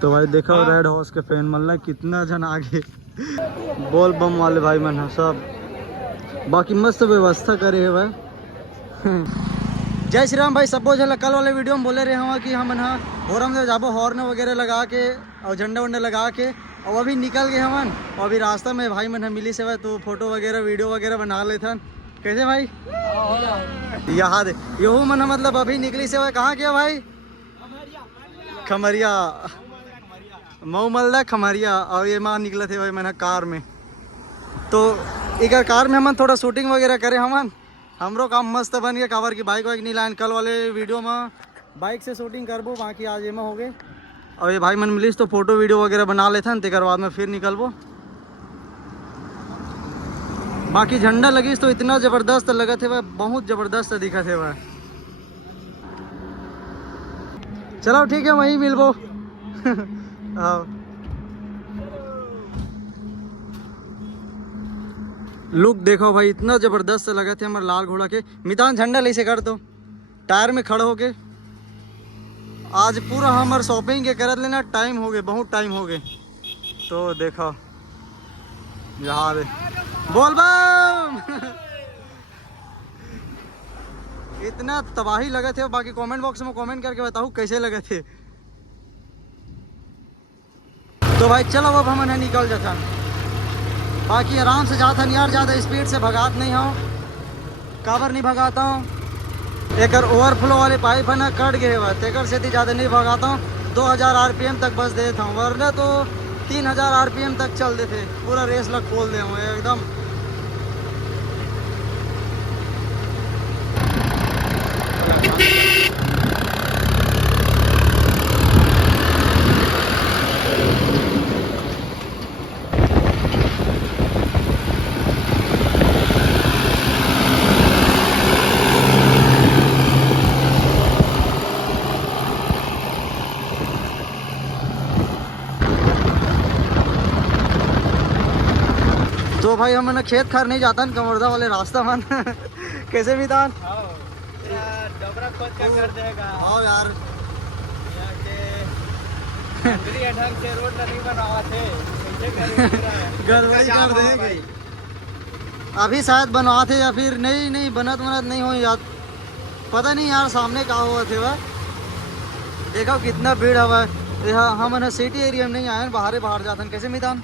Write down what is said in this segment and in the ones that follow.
तो भाई देखो रेड हॉर्स के फैन मतलब कितना जन आगे बोल बम वाले भाई मन सब बाकी मस्त व्यवस्था करे है भाई। जय श्री राम भाई। सबो झल कल वाले वीडियो में बोले रहे हुआ कि हम होरम से जाबो हॉर्न वगैरह लगा के और झंडा वंडा लगा के और अभी निकल गए हमन और अभी रास्ता में भाई मन मिली से तो फोटो वगैरह वीडियो वगैरह बना लेते। कैसे भाई यहाँ दे यहू मन मतलब अभी निकली से कहाँ गया भाई? खमरिया मऊ मलदा खमरिया। और ये माँ निकले थे भाई मैंने कार में। तो एक कार में हम थोड़ा शूटिंग वगैरह करे हमरो काम मस्त बन गया। काबर की बाइक वाइक नहीं लाइन कल वाले वीडियो में बाइक से शूटिंग करबो बाकी आज एमा हो गए। और ये भाई मन मिलीस तो फोटो वीडियो वगैरह बना लेते हैं तेकर बाद में फिर निकलबो। बाकी झंडा लगी तो इतना ज़बरदस्त लगा थे भाई, बहुत ज़बरदस्त दिखा थे भाई। चलो ठीक है वहीं मिलबो। हाँ लुक देखो भाई इतना ज़बरदस्त लगा थे हमारे लाल घोड़ा के। मितान झंडा ले से कर दो टायर में खड़ा होके। आज पूरा हमारे शॉपिंग के कर लेना टाइम हो गए, बहुत टाइम हो गए। तो देखो यहाँ बोल बम। इतना तबाही लगे थे। बाकी कमेंट बॉक्स में कमेंट करके बताओ कैसे लगे थे। तो भाई चलो अब हम निकल जाता। बाकी आराम से जाता नहीं यार, ज़्यादा स्पीड से भगात नहीं हो। काबर नहीं भगाता हूँ एक ओवरफ्लो वाले पाइप है ना कट गए हुआ तेकर से ज़्यादा नहीं भगाता हूँ। 2000 RPM तक बस देता हूँ वरना तो 3000 RPM तक चल देते पूरा रेस लग खोल दे हुए एकदम। तो भाई हम ना खेत खार नहीं जाता कमरदा वाले रास्ता मन। कैसे मितान डबरा खोद का कर देगा। हाँ यार ढंग से रोड नहीं बनावा थे गड़बड़ी कर देंगे। अभी शायद बनवा थे या फिर नहीं बनत नहीं हो यार पता नहीं यार। सामने कहा हुआ थे वह देखो कितना भीड़ हवा है। हम सिटी एरिया में नहीं आए बाहर जाते हैं। कैसे मितान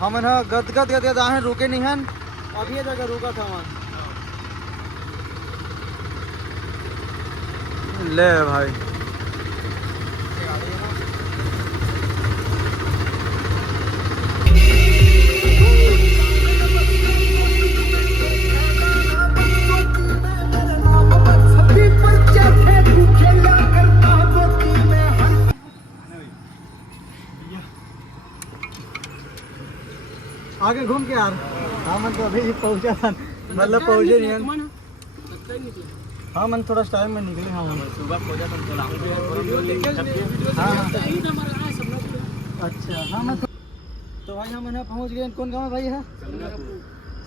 हम गदगद आए रुके नहीं हैं। अभी ये जगह रुका था वहाँ ले भाई। आगे घूम के यार हाँ मन तो अभी पहुंचा था मतलब पहुंचे नहीं हैं। हाँ मन थोड़ा टाइम में निकले। हाँ सुबह पहुंचा अच्छा। हाँ मैं तो भाई हम ना पहुंच गए। कौन गाँव भाई है?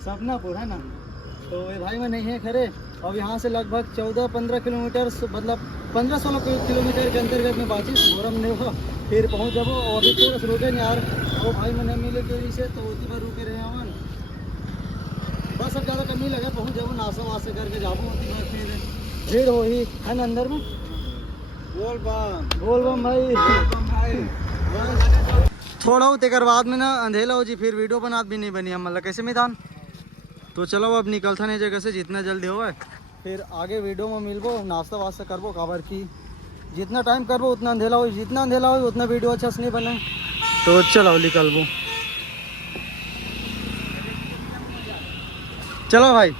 सपनापुर है ना। तो ये भाई मैं नहीं है खरे। अब यहाँ से लगभग 14-15 किलोमीटर मतलब 15-16 किलोमीटर के अंतर्गत में बातचीत घोरम नहीं हुआ फिर पहुँच जाबो। और अभी थोड़ा सा रुके यार वो भाई मैंने मिले के से तो उसी बार रुके रहे हमन। बस अब ज़्यादा कम नहीं लगा पहुँच जाबो नाशा वाशा करके जाबो उसी बार फिर भीड़ हो ही है ना अंदर में। बोल बम भाई। थोड़ा हो तेकर बाद में ना अंधेला हो जी फिर वीडियो बनात भी नहीं बनी हम मतलब। कैसे मैदान तो चलो अब निकलता नहीं जगह से जितना जल्दी हो फिर आगे वीडियो में मिलबो नाश्ता वास्ता करबो। काबर की जितना टाइम करबो उतना अंधेला हो, जितना अंधेला हो उतना वीडियो अच्छा से नहीं बने। तो चलो निकलबो। चलो भाई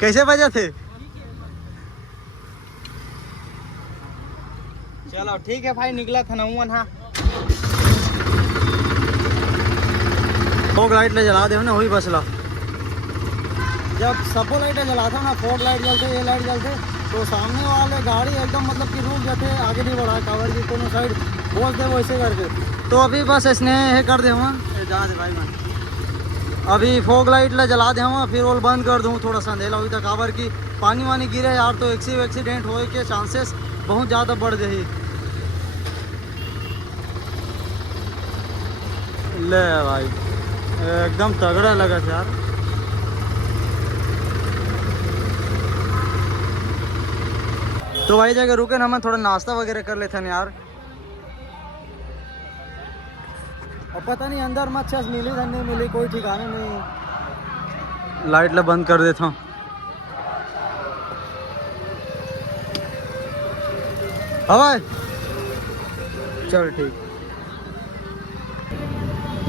कैसे बजे थे? चलो ठीक है भाई निकला था ना। फॉग लाइट ले जला दे ना वही बसला। जब सबको लाइटें जलाता ना फॉग लाइट जलते ये लाइट जलते तो सामने वाले गाड़ी एकदम मतलब कि रुक जाते आगे नहीं बढ़ा कावर की कोनो साइड बोल दे वैसे करके। तो अभी बस इसने कर दे वहाँ जा दे भाई। अभी फॉग लाइट ला जला दे हम फिर वो बंद कर दूँ थोड़ा सा अंधेला अभी तक आवर की पानी वानी गिरे यार तो एक्सीडेंट होए के चांसेस बहुत ज़्यादा बढ़ गई। ले भाई एकदम तगड़ा लगा था यार। तो भाई जगह रुके ना हम थोड़ा नाश्ता वगैरह कर लेते हैं यार। और पता नहीं अंदर मच्छर मिली धन नहीं मिली कोई ठिकाने नहीं। लाइट ला बंद कर देता हूँ। हवा चल ठीक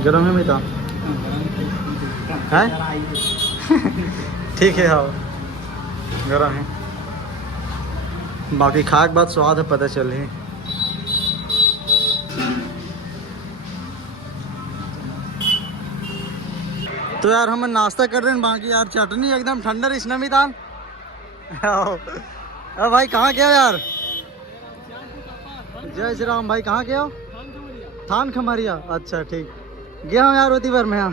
गरम है मिता है ठीक है। हाँ गरम है बाकी खाक बात स्वाद है पता चल रही। तो यार हम नाश्ता कर रहे हैं बाकी यार चटनी एकदम ठंडा इसने भी था। अरे भाई कहाँ गया यार? जय श्री राम भाई कहाँ गया? थान खमरिया अच्छा ठीक गया हूँ यार उती बार में। हाँ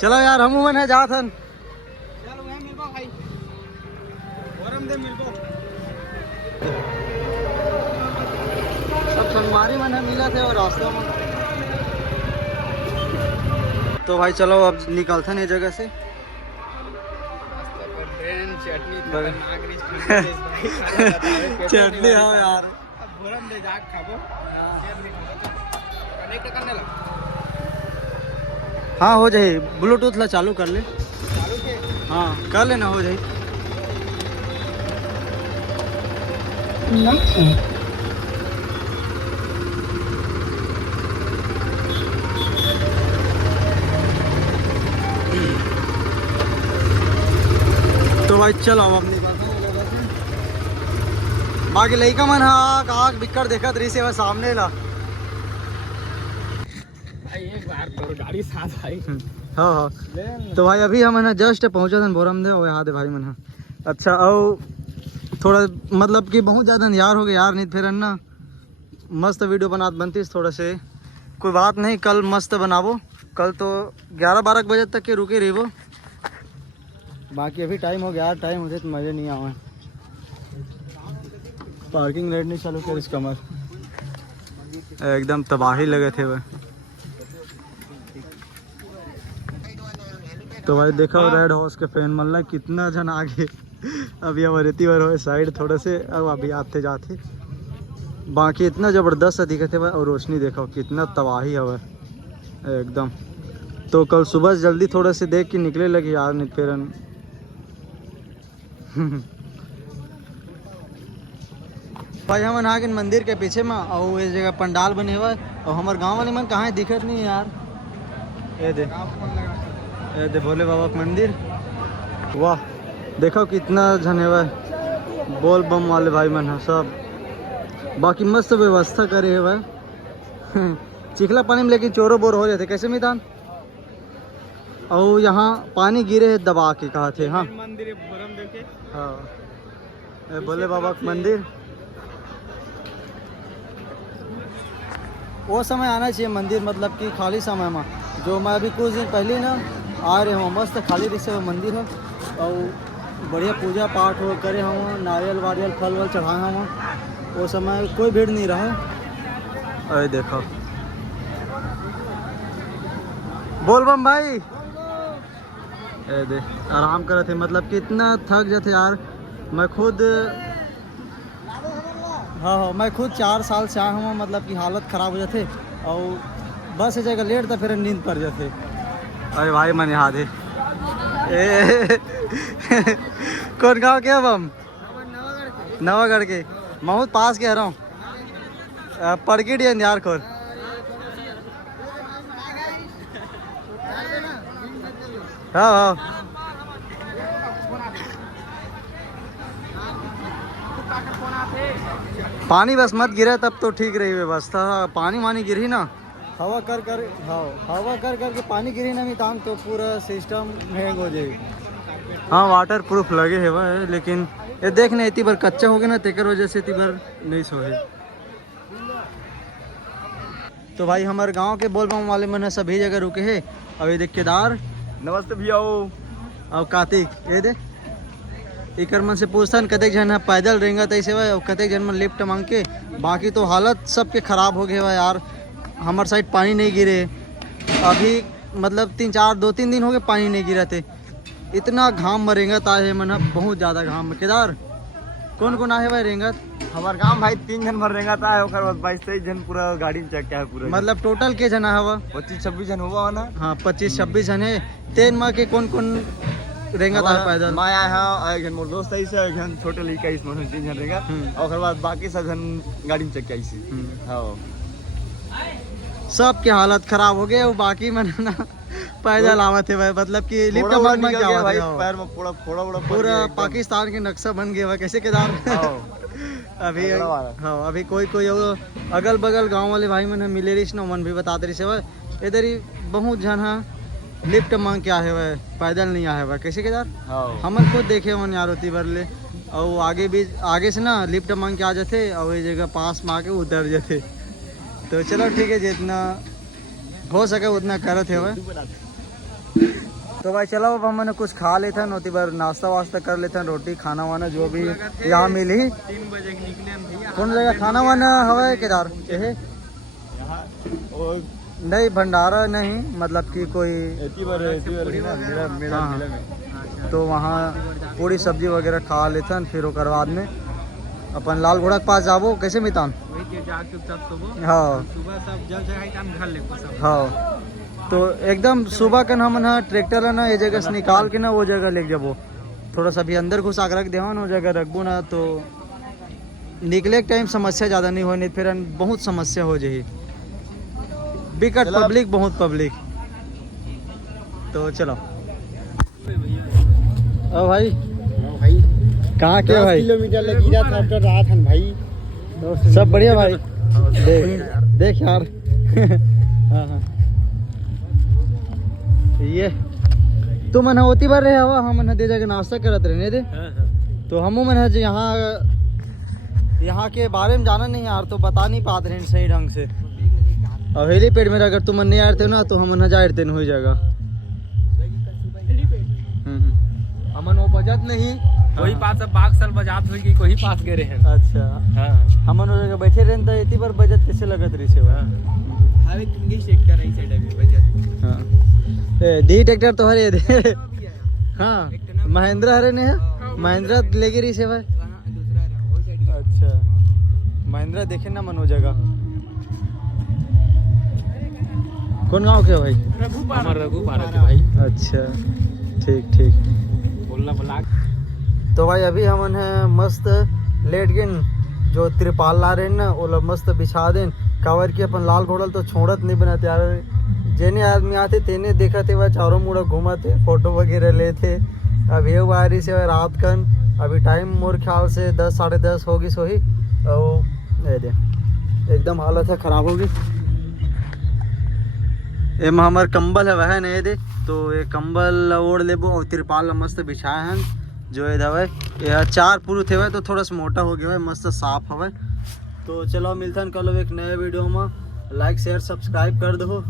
चलो यार हम मन है जा थन सब संगवारी मन है मिला थे और रास्ता में। तो भाई चलो अब निकलते हैं जगह से। चटनी हाँ यार हाँ हो जाए ब्लूटूथ ला चालू कर ले। हाँ कर लेना हो जाए। तो भाई चलो अब अपनी बाकी लड़का मन आग बिक्कर देखत रही से सामने ला एक बार तो गाड़ी साथ भाई। हाँ हाँ तो भाई अभी हम है जस्ट पहुँचा था बोरम दे और यहाँ दे भाई मन। अच्छा और थोड़ा मतलब कि बहुत ज़्यादा यार हो गया यार नहीं फिर ना मस्त वीडियो बनती थोड़ा से कोई बात नहीं कल मस्त बनावो। कल तो 11-12 बजे तक के रुके रही। बाकी अभी टाइम हो गया यार टाइम होते तो मज़े नहीं आवे। पार्किंग रेट नहीं चालू कर इस कमर एकदम तबाही लगे थे वह। तो भाई देखो रेड हाउस के फैन मल्ला कितना जन आगे अभी अब रेती वर हो साइड थोड़े से अब अभी आते जाते बाकी इतना ज़बरदस्त दिखे थे भाई। और रोशनी देखो कितना तबाही है वह एकदम। तो कल सुबह जल्दी थोड़े से देख के निकले लगे यार नहीं फिर भाई हम आगे मंदिर के पीछे में और इस जगह पंडाल बने हुआ और हमारे गांव वाले मन कहाँ दिखत नहीं यार। ये दे भोले बाबा का मंदिर वाह देखो कितना झने हुआ बोल बम वाले भाई मन है सब। बाकी मस्त व्यवस्था करे हुआ चिखला पानी में लेकिन चोरो बोर हो रहे थे कैसे मैदान। और यहाँ पानी गिरे है दबा के कहा थे। हाँ मंदिर हाँ भोले बाबा का मंदिर वो समय आना चाहिए मंदिर मतलब कि खाली समय में जो मैं अभी कुछ दिन पहले ना आ रहे हूँ मस्त खाली रिश्ते मंदिर है और बढ़िया पूजा पाठ हो करे हम नारियल वारियल फल वल चढ़ाए हम वो समय कोई भीड़ नहीं रहा। अरे देखो बोल बम भाई दे आराम करे थे मतलब कि इतना थक जाते यार। मैं खुद हाँ मैं खुद 4 साल से आया हूँ मतलब कि हालत ख़राब हो जाते और बस इस जगह लेट था फिर नींद पड़ जाते। अरे भाई मन याद है कौन गाँव क्या बम? नवागढ़ के बहुत पास कह रहा हूँ पड़की डी यार खोर। हाँ हाँ पानी बस मत गिरे तब तो ठीक रही व्यवस्था। पानी वानी गिरी ना हवा कर के पानी गिरी ना मितान तो पूरा सिस्टम हैंग हो जाएगी। हाँ वाटर प्रूफ लगे है वह लेकिन ये देखने इतनी बार कच्चा हो गया ना तेकर वजह से इतनी बार नहीं सोए। तो भाई हमारे गांव के बोल बम वाले मन सभी जगह रुके हैं। अब ये देख केदार, नमस्ते भैया। और कार्तिक, ये दे इकर मन से पूछतन कतेक जन है पैदल रेंगत ऐसे भाई, और कतेक जन मन लिफ्ट मांग के। बाकी तो हालत सबके खराब हो गए भाई यार। हमारे साइड पानी नहीं गिरे अभी, मतलब 2-3 दिन हो गए पानी नहीं गिरा थे। इतना घाम में रेंगत आए है मन, बहुत ज़्यादा घाम में। केदार कौन कौन आए भाई रेंगत? हमारे गांव भाई 3 जन भर रेंगा था, ओकर बाद 22-23 जन पूरा गाड़ी में चेक है पूरा। मतलब टोटल के जना हवा? 25-26 जन हुआ ना। हाँ 25-26 जन है। 3 माह के कौन कौन रेंगत आए पैदल? मैं आया हाँ, एक जन मोर दोस्त आई से, एक जन छोटे लड़का इसमें 3 जन रेंगा। ओकर बाद बाकी सब जन गाड़ी में चेक आई से। हाँ सबके हालत खराब हो गए। वो बाकी मन ना पैदल आवत है भाई, मतलब कि लिफ्ट मांग के आवत भाई, है। पैर में पूरा पूरा पाकिस्तान के नक्शा बन गया भाई। कैसे केदार? अभी हाँ अभी कोई अगल बगल गांव वाले भाई मन मिले रही न, मन भी बताते रही से भाई इधर ही बहुत जन है लिफ्ट मांग के आए भाई, पैदल नहीं आए भाई। कैसे केदार? हम खुद देखे मन यार होती बरले, और आगे से ना लिफ्ट मांग के आ जाते और ये जगह पास में आके उतर जाते। तो चलो ठीक है, जितना हो सके उतना करते है भाई। तो भाई चलो अब हमने कुछ खा लेते हैं, नोती बार नाश्ता वास्ता कर लेते हैं, रोटी खाना वाना जो भी यहाँ मिली। 3 बजे निकले भैया। कौन जगह खाना वाना हवा है केदार? नहीं भंडारा नहीं, मतलब कि कोई तो वहाँ पूरी सब्जी वगैरह खा लेते हैं। फिर ओकर बाद में अपन लाल घोड़ा के पास जाबो। कैसे मितान? हाँ हाँ, तो एकदम सुबह का हम ना ट्रैक्टर है ना ये जगह से निकाल के ना वो जगह ले जाबो। थोड़ा सा भी अंदर घुसा के रख दे वो जगह रखबो ना, तो निकले के टाइम समस्या ज़्यादा नहीं होने, फिर बहुत समस्या हो जाए। बिकट पब्लिक, बहुत पब्लिक। तो चलो अब भाई कहाँ के भाई? 10 किलोमीटर लगी था तो रात हन भाई। सब बढ़िया भाई? देख यार हाँ हाँ, ये तो मन होती बार रहे हवा, हम मन दे जगह नाश्ता करत रहे दे। तो हम मन यहाँ के बारे में जाना नहीं यार, तो बता नहीं पाते रहे सही ढंग से। और हेलीपैड में अगर तुम नहीं आते ना तो हम न जाते हो जाएगा। हमन वो बजट नहीं, कोई पास अब बाग साल बजात हुई कि कोई पास गए हैं। अच्छा हाँ, हमन वो जगह बैठे रहे तो इतनी बार बजट कैसे लगत रही से? अरे किंगी ट्रैक्टर आई साइड अभी बजट। हाँ दी ट्रैक्टर तो हरे दे। हाँ महिंद्रा हरे ने है, महिंद्रा लेके रही से भाई। अच्छा महिंद्रा देखे ना मनो जगह। कौन गांव के भाई? रघुपारा के भाई। अच्छा ठीक ठीक, बोलना बोला। तो भाई अभी हमन है मस्त लेट गिन, जो त्रिपाल ला रहे ना वो लोग मस्त बिछा दें कवर के। अपन लाल घोड़ल तो छोड़त नहीं बनाते यार, जेने आदमी आते तेने देखा थे वह चारों मुड़ा घूमते, फोटो वगैरह लेते। अभी वो आ रही से रात कन, अभी टाइम मोर ख्याल से 10 साढ़े 10 होगी सोही। और ये दे एकदम हालत है ख़राब होगी। ये हमार कंबल है वह नहीं दे, तो ये कंबल ओढ़ लेबो और तिरपाल मस्त बिछाए हैं जो ये दवा ये 4 पुरुष थे तो थोड़ा सा मोटा हो गया है, मस्त साफ हवा। तो चलो मिलते हैं कल एक नए वीडियो में। लाइक शेयर सब्सक्राइब कर दो।